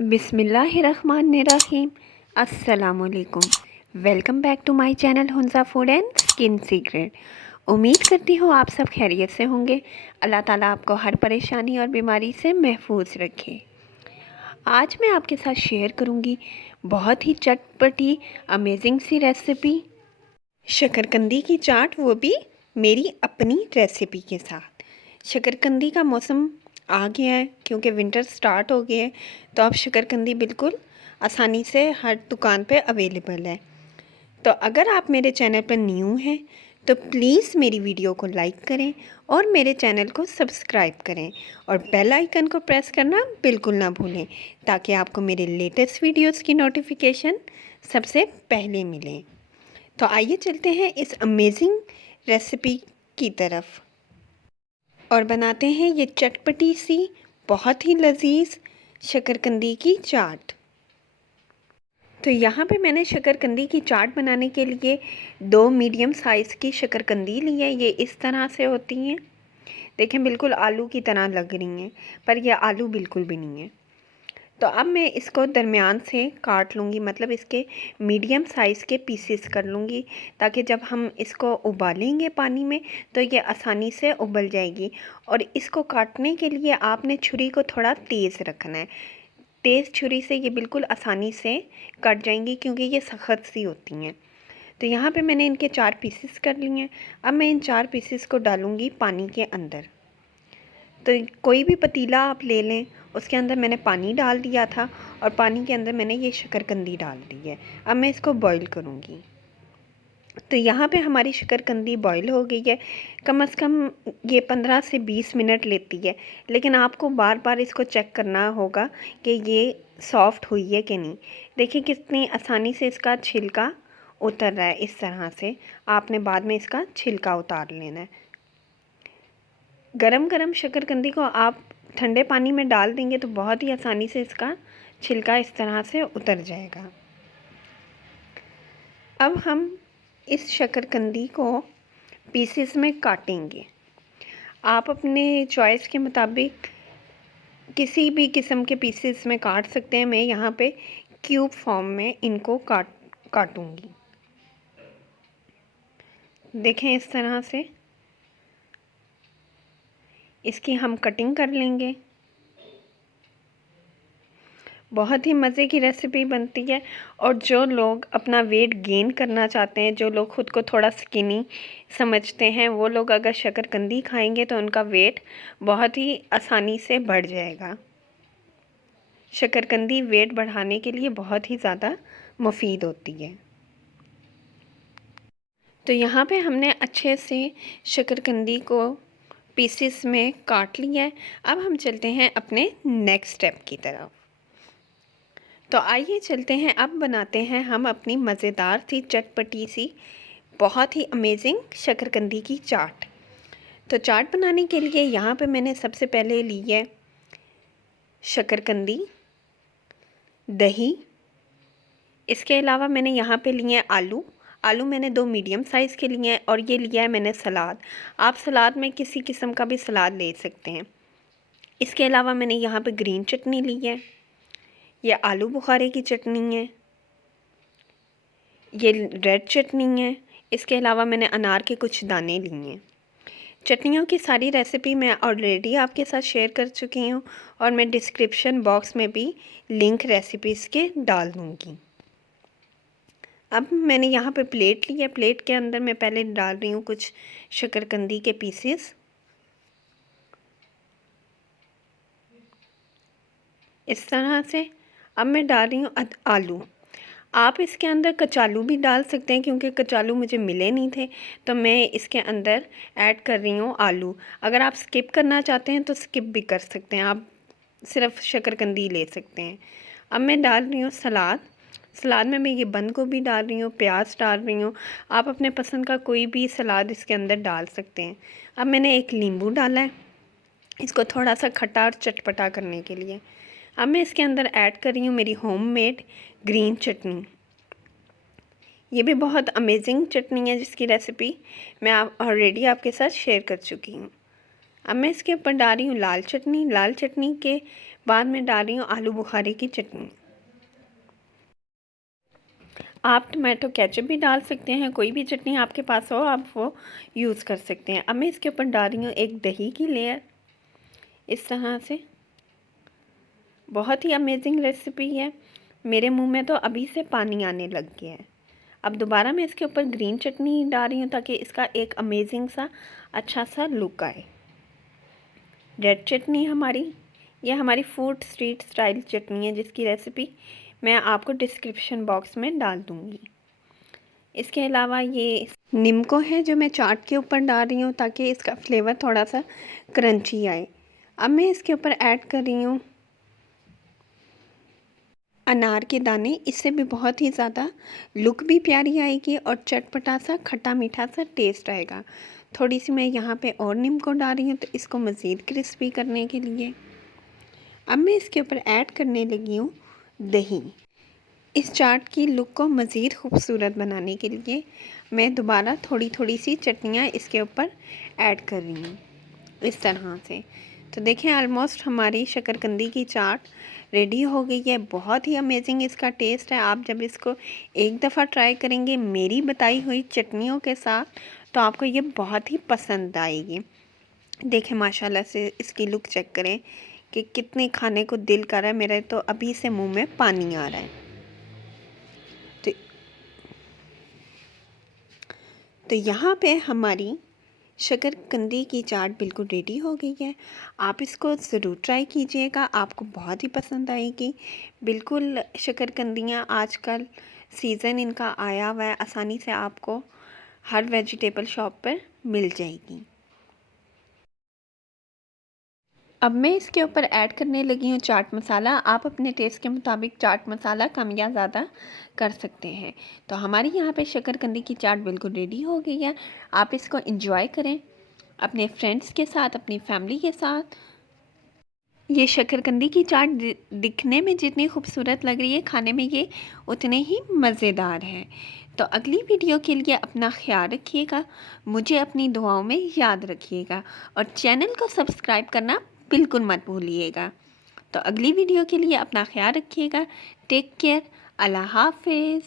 बिस्मिल्लाहिर्रहमानिर्रहीम। अस्सलामुअलैकुम। Welcome back to my channel Hunza food and skin secret. उम्मीद करती हूँ आप सब खैरियत से होंगे। अल्लाह ताला आपको हर परेशानी और बीमारी से महफूज रखे। आज मैं आपके साथ शेयर करूँगी बहुत ही चटपटी अमेजिंग सी रेसिपी, शकरकंदी की चाट, वो भी मेरी अपनी रेसिपी के साथ। शकरकंदी का मौसम आ गया है क्योंकि विंटर स्टार्ट हो गया है, तो अब शकरकंदी बिल्कुल आसानी से हर दुकान पे अवेलेबल है। तो अगर आप मेरे चैनल पर न्यू हैं तो प्लीज़ मेरी वीडियो को लाइक करें और मेरे चैनल को सब्सक्राइब करें और बेल आइकन को प्रेस करना बिल्कुल ना भूलें, ताकि आपको मेरे लेटेस्ट वीडियोस की नोटिफिकेशन सबसे पहले मिले। तो आइए चलते हैं इस अमेजिंग रेसिपी की तरफ और बनाते हैं ये चटपटी सी बहुत ही लजीज शकरकंदी की चाट। तो यहाँ पे मैंने शकरकंदी की चाट बनाने के लिए 2 मीडियम साइज़ की शकरकंदी ली है। ये इस तरह से होती हैं, देखें बिल्कुल आलू की तरह लग रही हैं, पर यह आलू बिल्कुल भी नहीं है। तो अब मैं इसको दरमियान से काट लूँगी, मतलब इसके मीडियम साइज़ के पीसेस कर लूँगी, ताकि जब हम इसको उबालेंगे पानी में तो ये आसानी से उबल जाएगी। और इसको काटने के लिए आपने छुरी को थोड़ा तेज़ रखना है। तेज़ छुरी से ये बिल्कुल आसानी से कट जाएंगी क्योंकि ये सख्त सी होती हैं। तो यहाँ पे मैंने इनके 4 पीसेस कर लिए हैं। अब मैं इन 4 पीसेस को डालूँगी पानी के अंदर। तो कोई भी पतीला आप ले लें, उसके अंदर मैंने पानी डाल दिया था और पानी के अंदर मैंने ये शकरकंदी डाल दी है। अब मैं इसको बॉईल करूँगी। तो यहाँ पे हमारी शकरकंदी बॉईल हो गई है। कम से कम ये 15 से 20 मिनट लेती है, लेकिन आपको बार बार इसको चेक करना होगा कि ये सॉफ़्ट हुई है कि नहीं। देखिए कितनी आसानी से इसका छिलका उतर रहा है। इस तरह से आपने बाद में इसका छिलका उतार लेना है। गरम गरम शकरकंदी को आप ठंडे पानी में डाल देंगे तो बहुत ही आसानी से इसका छिलका इस तरह से उतर जाएगा। अब हम इस शकरकंदी को पीसेस में काटेंगे। आप अपने चॉइस के मुताबिक किसी भी किस्म के पीसेस में काट सकते हैं। मैं यहाँ पे क्यूब फॉर्म में इनको काटूंगी। देखें इस तरह से इसकी हम कटिंग कर लेंगे। बहुत ही मज़े की रेसिपी बनती है। और जो लोग अपना वेट गेन करना चाहते हैं, जो लोग ख़ुद को थोड़ा स्किनी समझते हैं, वो लोग अगर शकरकंदी खाएंगे तो उनका वेट बहुत ही आसानी से बढ़ जाएगा। शकरकंदी वेट बढ़ाने के लिए बहुत ही ज़्यादा मुफीद होती है। तो यहाँ पे हमने अच्छे से शकरकंदी को पीसेस में काट लिया है। अब हम चलते हैं अपने नेक्स्ट स्टेप की तरफ। तो आइए चलते हैं, अब बनाते हैं हम अपनी मज़ेदार सी चटपटी सी बहुत ही अमेजिंग शकरकंदी की चाट। तो चाट बनाने के लिए यहाँ पे मैंने सबसे पहले ली है शकरकंदी, दही। इसके अलावा मैंने यहाँ पे लिए हैं आलू मैंने 2 मीडियम साइज़ के लिए हैं। और ये लिया है मैंने सलाद। आप सलाद में किसी किस्म का भी सलाद ले सकते हैं। इसके अलावा मैंने यहाँ पे ग्रीन चटनी ली है, ये आलू बुखारे की चटनी है, ये रेड चटनी है। इसके अलावा मैंने अनार के कुछ दाने लिए हैं। चटनियों की सारी रेसिपी मैं ऑलरेडी आपके साथ शेयर कर चुकी हूँ और मैं डिस्क्रिप्शन बॉक्स में भी लिंक रेसिपीज़ के डाल दूँगी। अब मैंने यहाँ पे प्लेट ली है। प्लेट के अंदर मैं पहले डाल रही हूँ कुछ शकरकंदी के पीसेस। इस तरह से अब मैं डाल रही हूँ आलू। आप इसके अंदर कचालू भी डाल सकते हैं, क्योंकि कचालू मुझे मिले नहीं थे तो मैं इसके अंदर ऐड कर रही हूँ आलू। अगर आप स्किप करना चाहते हैं तो स्किप भी कर सकते हैं, आप सिर्फ शकरकंदी ले सकते हैं। अब मैं डाल रही हूँ सलाद। सलाद में मैं ये बंद गोभी डाल रही हूँ, प्याज डाल रही हूँ। आप अपने पसंद का कोई भी सलाद इसके अंदर डाल सकते हैं। अब मैंने एक नींबू डाला है, इसको थोड़ा सा खट्टा और चटपटा करने के लिए। अब मैं इसके अंदर ऐड कर रही हूँ मेरी होममेड ग्रीन चटनी। ये भी बहुत अमेजिंग चटनी है जिसकी रेसिपी मैं ऑलरेडी आपके साथ शेयर कर चुकी हूँ। अब मैं इसके ऊपर डाल रही हूँ लाल चटनी। लाल चटनी के बाद में डाल रही हूँ आलू बुखारे की चटनी। आप टमाटो केचप भी डाल सकते हैं, कोई भी चटनी आपके पास हो आप वो यूज़ कर सकते हैं। अब मैं इसके ऊपर डाल रही हूँ एक दही की लेयर, इस तरह से। बहुत ही अमेजिंग रेसिपी है, मेरे मुंह में तो अभी से पानी आने लग गया है। अब दोबारा मैं इसके ऊपर ग्रीन चटनी डाल रही हूँ ताकि इसका एक अमेजिंग सा अच्छा सा लुक आए। रेड चटनी ये हमारी फूड स्ट्रीट स्टाइल चटनी है, जिसकी रेसिपी मैं आपको डिस्क्रिप्शन बॉक्स में डाल दूँगी। इसके अलावा ये निम्को है जो मैं चाट के ऊपर डाल रही हूँ ताकि इसका फ्लेवर थोड़ा सा क्रंची आए। अब मैं इसके ऊपर ऐड कर रही हूँ अनार के दाने, इससे भी बहुत ही ज़्यादा लुक भी प्यारी आएगी और चटपटा सा खट्टा मीठा सा टेस्ट आएगा। थोड़ी सी मैं यहाँ पे और निम्को डाल रही हूँ तो इसको मज़ीद क्रिस्पी करने के लिए। अब मैं इसके ऊपर ऐड करने लगी हूँ दही। इस चाट की लुक को मज़ीद खूबसूरत बनाने के लिए मैं दोबारा थोड़ी थोड़ी सी चटनियाँ इसके ऊपर ऐड कर रही हूँ, इस तरह से। तो देखें ऑलमोस्ट हमारी शकरकंदी की चाट रेडी हो गई है। बहुत ही अमेजिंग इसका टेस्ट है। आप जब इसको एक दफ़ा ट्राई करेंगे मेरी बताई हुई चटनियों के साथ तो आपको ये बहुत ही पसंद आएगी। देखें माशाल्लाह से इसकी लुक चेक करें कि कितने खाने को दिल कर रहा है, मेरे तो अभी से मुंह में पानी आ रहा है। तो यहाँ पे हमारी शकरकंदी की चाट बिल्कुल रेडी हो गई है। आप इसको ज़रूर ट्राई कीजिएगा, आपको बहुत ही पसंद आएगी। बिल्कुल शकरकंदियाँ आजकल सीज़न इनका आया हुआ है, आसानी से आपको हर वेजिटेबल शॉप पर मिल जाएगी। अब मैं इसके ऊपर ऐड करने लगी हूँ चाट मसाला। आप अपने टेस्ट के मुताबिक चाट मसाला कम या ज़्यादा कर सकते हैं। तो हमारी यहाँ पे शकरकंदी की चाट बिल्कुल रेडी हो गई है। आप इसको एंजॉय करें अपने फ्रेंड्स के साथ, अपनी फैमिली के साथ। ये शकरकंदी की चाट दिखने में जितनी खूबसूरत लग रही है, खाने में ये उतने ही मज़ेदार है। तो अगली वीडियो के लिए अपना ख्याल रखिएगा, मुझे अपनी दुआओं में याद रखिएगा और चैनल को सब्सक्राइब करना बिल्कुल मत भूलिएगा। तो अगली वीडियो के लिए अपना ख्याल रखिएगा। Take care. अल्लाह हाफिज़।